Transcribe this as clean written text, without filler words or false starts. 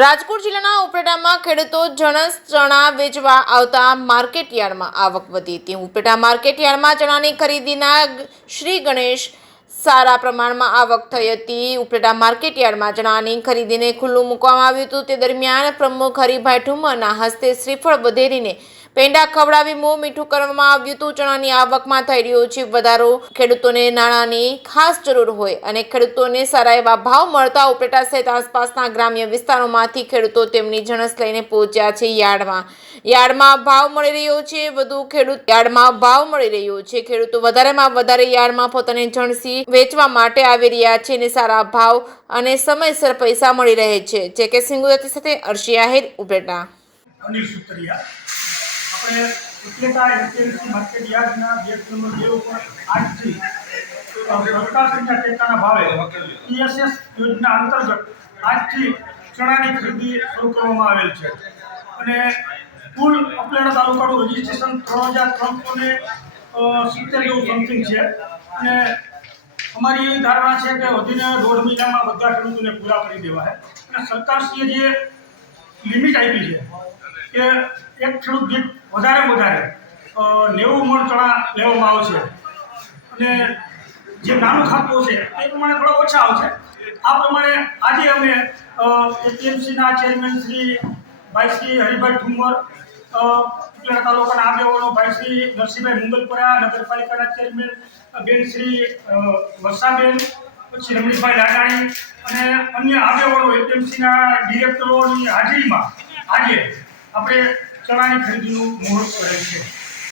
રાજકોટ જિલ્લાના ઉપલેટામાં ખેડૂતો જણસ ચણા વેચવા આવતા માર્કેટયાર્ડમાં આવક વધી હતી। ઉપલેટા માર્કેટયાર્ડમાં ચણાની ખરીદીના શ્રી ગણેશ સારા પ્રમાણમાં આવક થઈ હતી। ઉપલેટા માર્કેટયાર્ડમાં ચણાની ખરીદીને ખુલ્લું મૂકવામાં આવ્યું હતું। તે દરમિયાન પ્રમુખ હરિભાઈ ઠુમ્મરના હસ્તે શ્રીફળ વધેરીને પેંડા ખવડાવી મોં મીઠું કરવામાં આવ્યું હતું। ચણાની આવકમાં થઈ રહ્યો છે વધારો। ખેડૂતોને નાણાંની ખાસ જરૂર હોય અને ખેડૂતોને સારા એવા ભાવ મળતા ઉપલેટા સહિત આસપાસના ગ્રામ્ય વિસ્તારોમાંથી ખેડૂતો તેમની જણસ લઈને પહોંચ્યા છે। યાર્ડમાં ભાવ મળી રહ્યો છે। ખેડૂતો વધારેમાં વધારે યાર્ડમાં પોતાની જણસી વેચવા માટે આવી રહ્યા છે અને સારા ભાવ અને સમયસર પૈસા મળી રહે છે। જે કે સિંગુદતી સાથે અર્શી આહિર, ઉપલેટા। અનિલ સુતરિયા આપણે ઉપલેટા એપીએમસી માર્કેટયાર્ડના ગેટ નંબર 2 ઉપર આજથી સરકારના ટેકાના ભાવે પીએસએસ યોજના અંતર્ગત આજથી ચણાની ખરીદી શરૂ કરવામાં આવેલ છે અને કુલ ઉપલેટા તાલુકાનું રજીસ્ટ્રેશન 3370 જેવું સમથિંગ છે અને અમારી એવી ધારણા છે કે વધીને 1.5 મહિનામાં બધા ખેડૂતોને પૂરા કરી દેવા છે અને સરકારશ્રીએ જે લિમિટ આપી છે કે એક ખેડૂત દીઠ વધારે 90 મણ ચણા લેવામાં આવશે અને જે નાનું ખાતું હશે એ પ્રમાણે થોડા ઓછા આવશે। આ પ્રમાણે આજે અમે એપીએમસીના ચેરમેન શ્રી હરિભાઈ ઠુમ્મર, ઉપલેટા તાલુકાના આગેવાનો ભાઈ શ્રી નરસિંહભાઈ મુંગલપરા, નગરપાલિકાના ચેરમેન બેન શ્રી વર્ષાબેન, પછી રમણીભાઈ લાડાણી અને અન્ય આગેવાનો એપીએમસીના ડિરેક્ટરોની હાજરીમાં આજે આપણે ચણાની ખરીદીનું મુહૂર્ત કરેલ છે।